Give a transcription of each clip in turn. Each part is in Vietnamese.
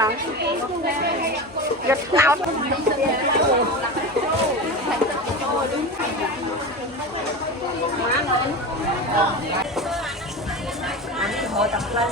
nóng giật nóng ngồi tập lên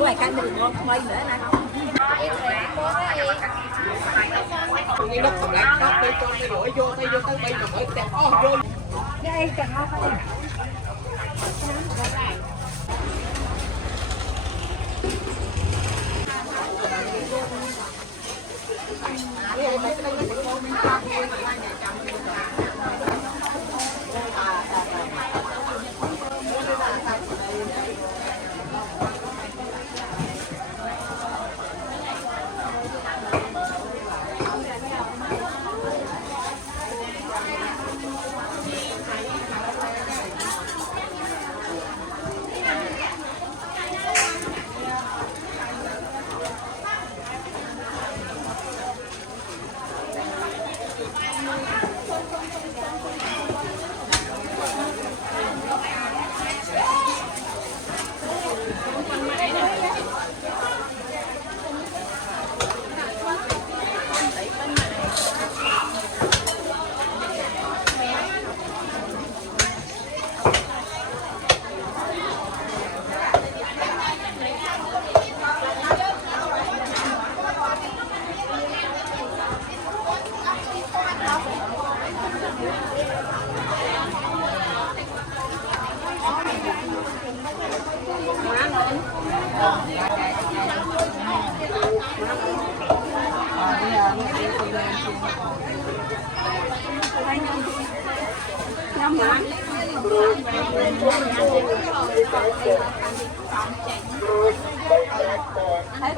ngoài cái đường ngon quay nữa nè đất còn lại đó đi cho tay đuổi vô tay bay mà phải tẹt vô đây càng ngon hơn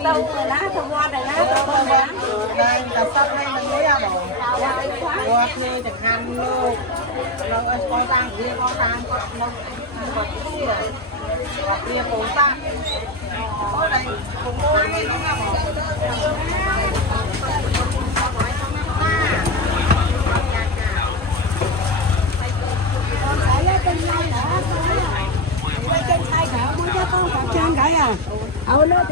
đâu lá thơm ngon này lá thơm ngon đây tập sắp đây mình mới ra đồ quạt đi chẳng hạn luôn rồi con tăng kia con tăng nó vật kia vật kia cổ tăng ở đây cũng mua cái nó là một chân cái à nó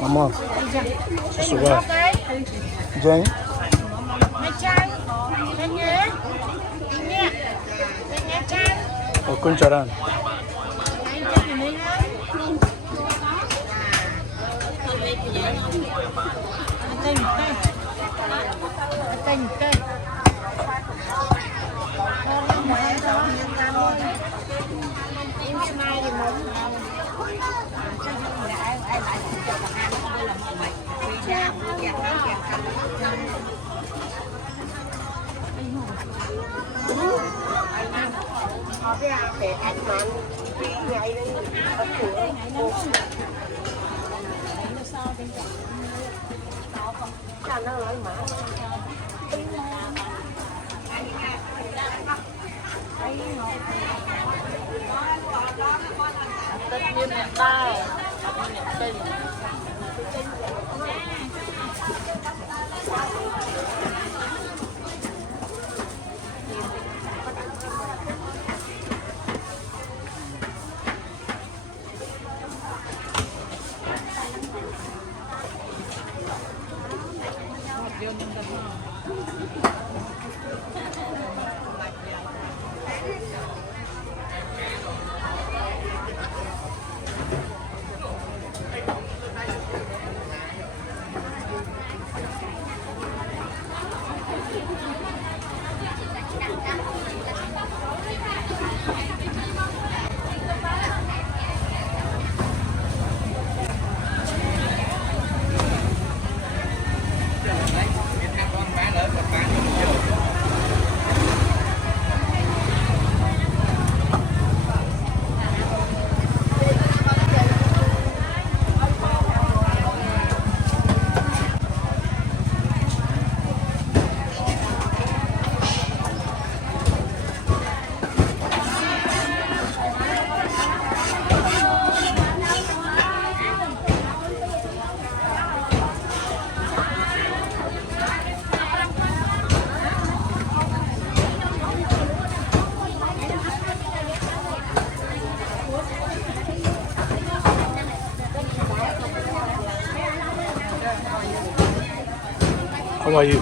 Mama, sesuai. Jeng. Kuncaran. để anh mặn đi ngày đi ở cửa sao nó nói mà tất nhiên là tay How are you?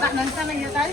Bạn nâng sang này như thế.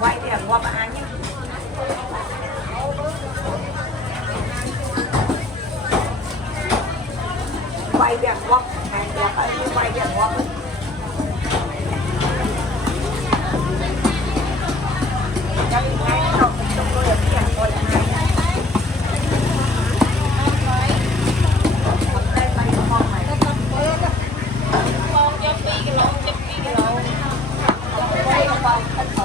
quay tiền qua bà An nhé quay tiền qua hàng đẹp ấy quay tiền qua cho mình ngay không chúng tôi được tiền qua lại đây bay con mày con cho pi cái lon đây là con thật sự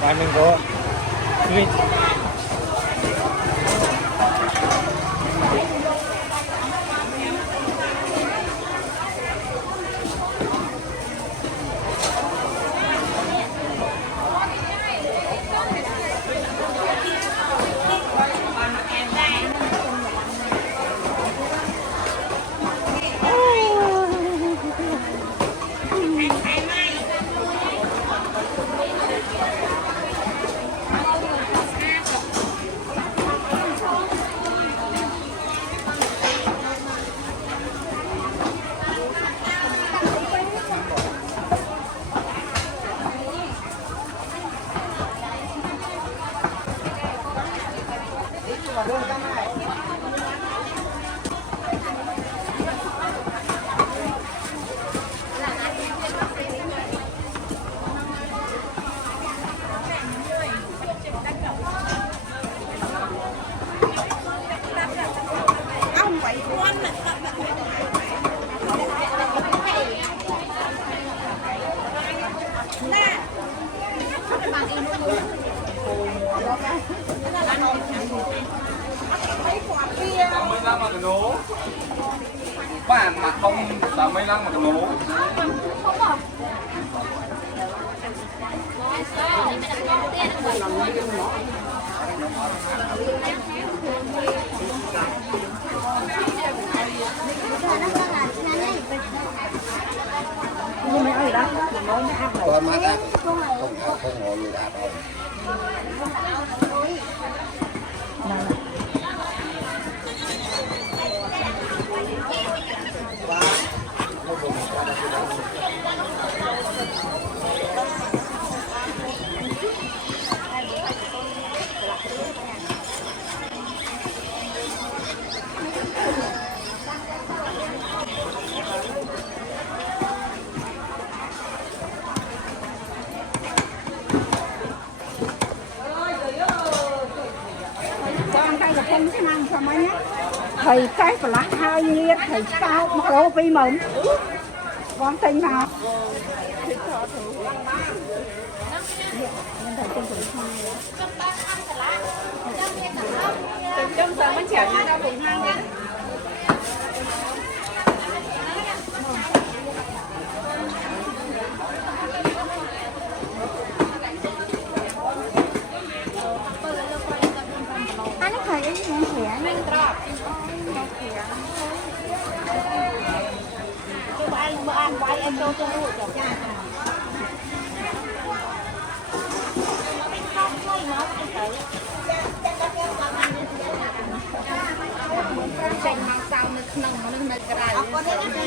Bạn mình có lăng mà cái nố bạn mà không 65 mà cái nố con mắt á không ngồi người ta đâu thầy cái và lá hai nghiệt thầy sao mà lô vi mớn con tinh nào trong giờ mới chèo ra vùng hang đấy. Anh nó thấy cái món khỏe anh trọ. Bữa ăn quay em cho luôn cho cha. Chanh mang sao nó nồng nó cái này. Có đấy nha.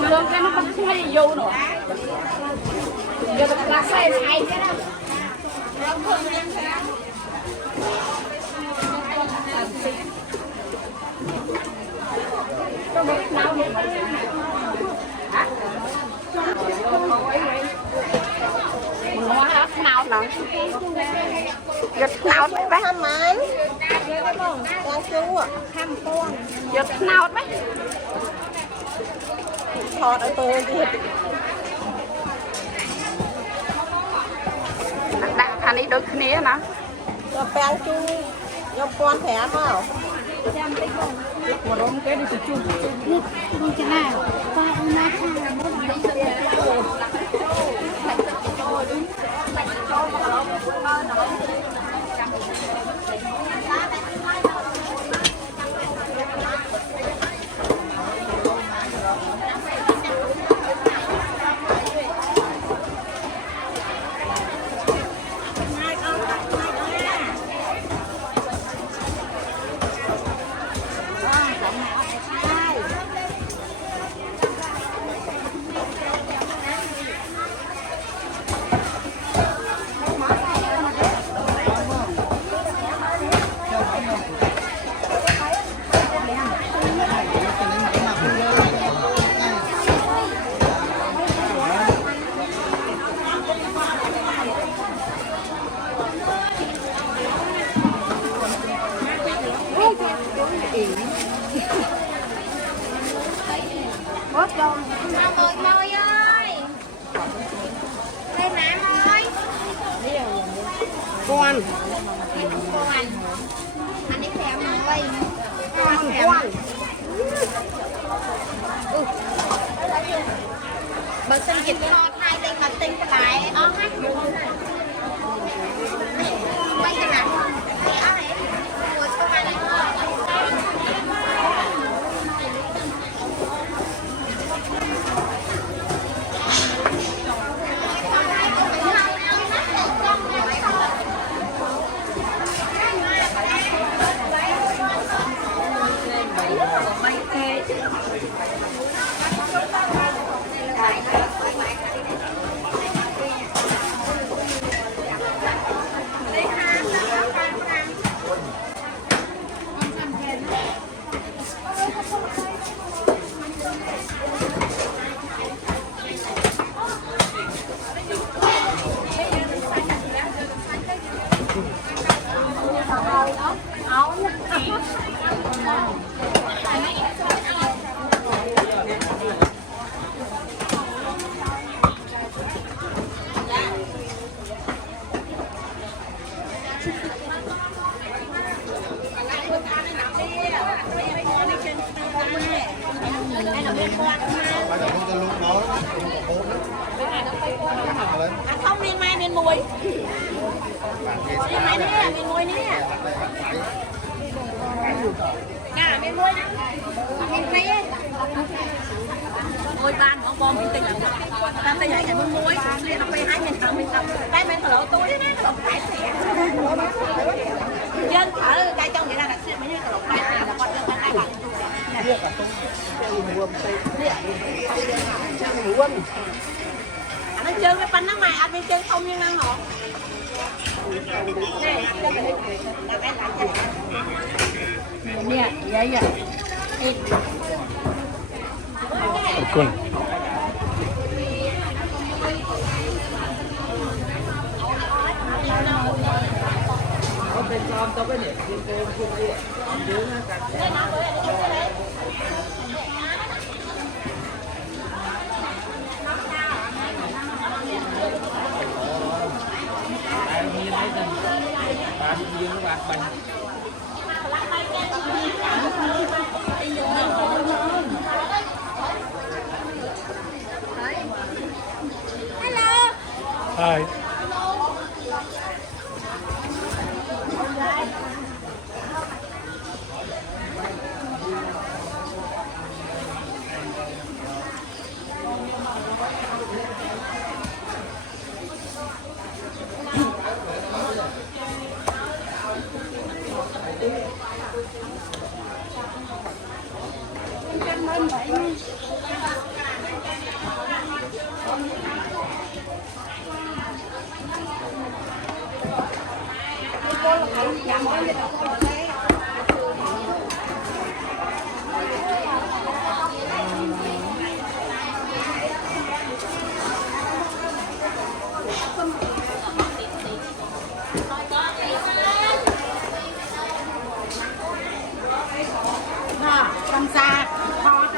Lương cái nó không hay vô nữa. Giờ là xe này thế đâu. Nó nào nè. Giật nào đấy bé. Tham mán. Con chú ạ. Tham con. Giật nào đấy. Thọt ở tôi đi. Đặt thằng ấy đôi khía nè. Cho bèn chú. Cho con thẻ mà. Một đống cái đi từ chung. Không thế nào. Coi ông nói Môi ơi. Đây má ơi. Con. Anh ấy thèm môi. Con. Bật sinh dịch cho hai tinh mà tinh cái lại ó hát. Quay cái này. Cái ó này. Ngồi cho hai này. bây giờ không cho lúc nó không miên mai miên mùi miên mai nè miên mùi nè cả miên mùi miên mây mùi ban ông bom tình làm tay dạy cái mùi liền nó phải 2 nghìn đồng mình tập tay mình thở túi đấy cái lồng cái xẻ dân ở đây trong vậy là xịn mấy cái lồng cái là con dân tay bạn nó chơi cái bánh nó mày ăn bên chơi không nhưng ăn hột này nè vậy vậy Con. Hi. Làm xa kho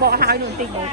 bỏ hai đường tình rồi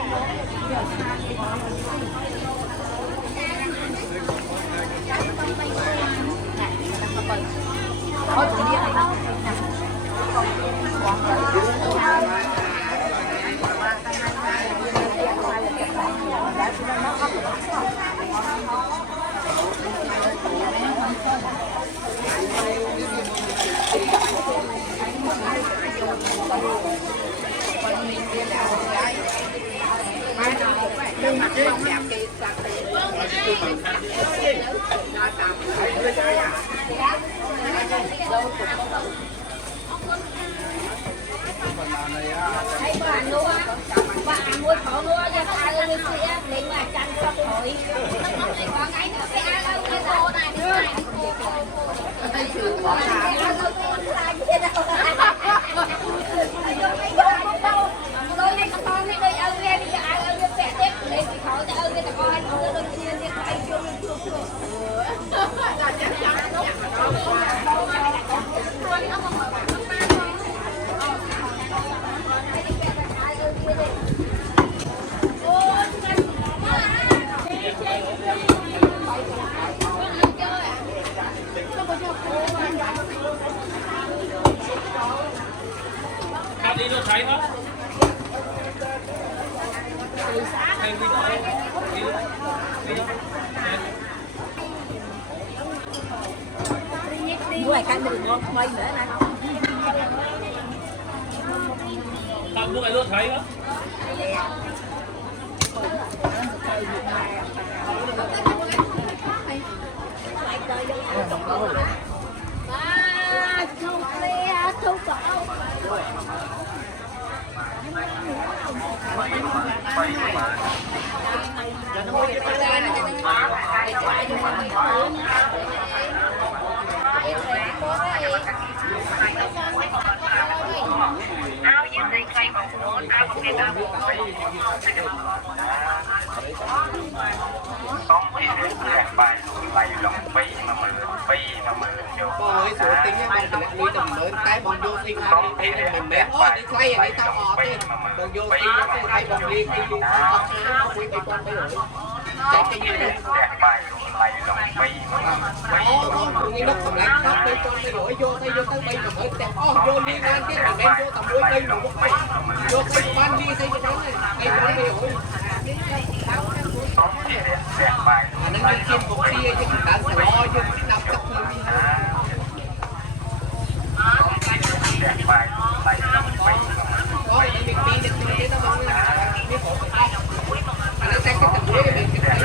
bạn mua khẩu mua cho ai ơi mình sẽ đến mà chăn sắp thôi có cái nữa cái ai ơi cái đồ này đôi này có con này đôi ơi nghe thì ai ơi biết vẽ tiếp lấy cái khẩu cho ơi cái con anh đôi đôi kia thì ai chưa đi nó thấy đó. mua này canh được quay nữa này Tao mua cái luôn thấy đó. Ôi số tính á con phải nuôi tầm mới tay bông vô sinh ăn đi tay mình mẹ ôi đi xoay ở đây tao ọt đi bông vô sinh nó sẽ tay bông đi đi vô ọt á không quên con bây giờ chạy cái gì đấy ô nghe nó còn lại khác đây con bây giờ vô tay vô tới bây mà mới đẹp ô vô liên quan chứ mà đem vô tầm cuối đây mà một mày vô tay ban đi tay cái đó này đây nó bây giờ nên mình chim một xia chứ chúng ta sẽ lo chứ nằm tập hơn đi có những việc đi được như nó vẫn là biết khổ phải không nó sẽ cái tập cuối mình cái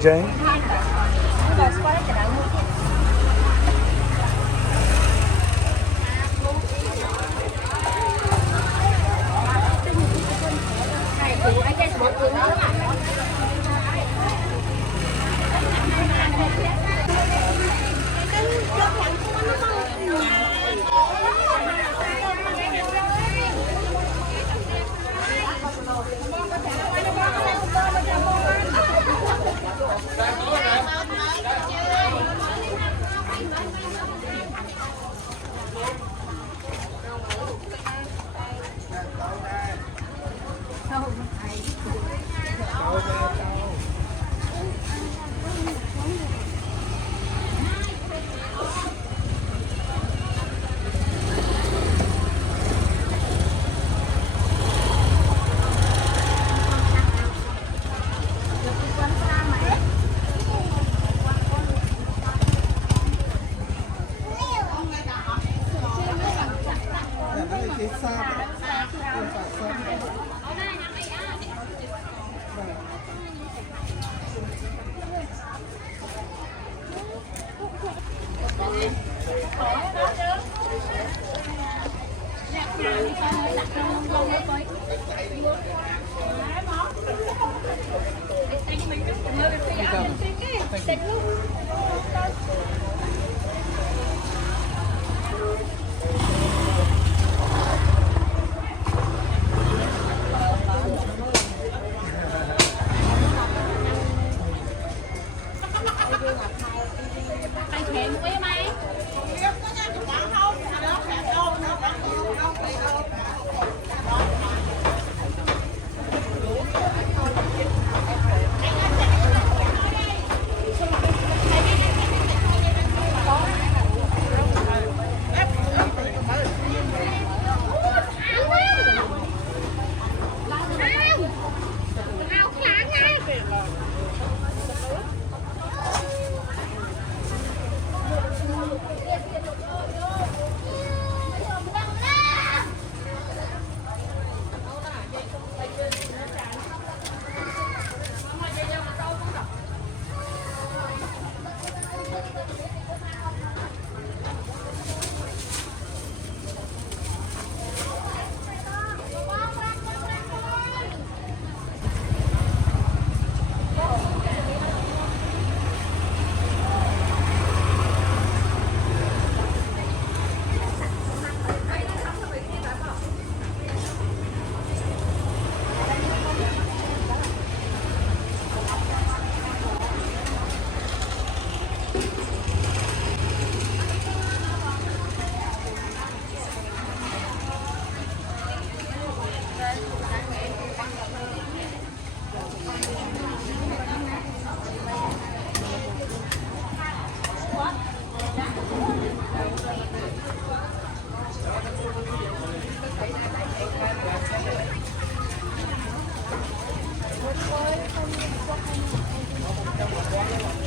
Jane?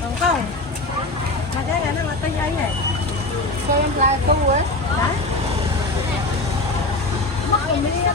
Không không. Mà cái này nó là tay ấy này. Cho em lại tu ấy. Đấy. Mất cái mi đó.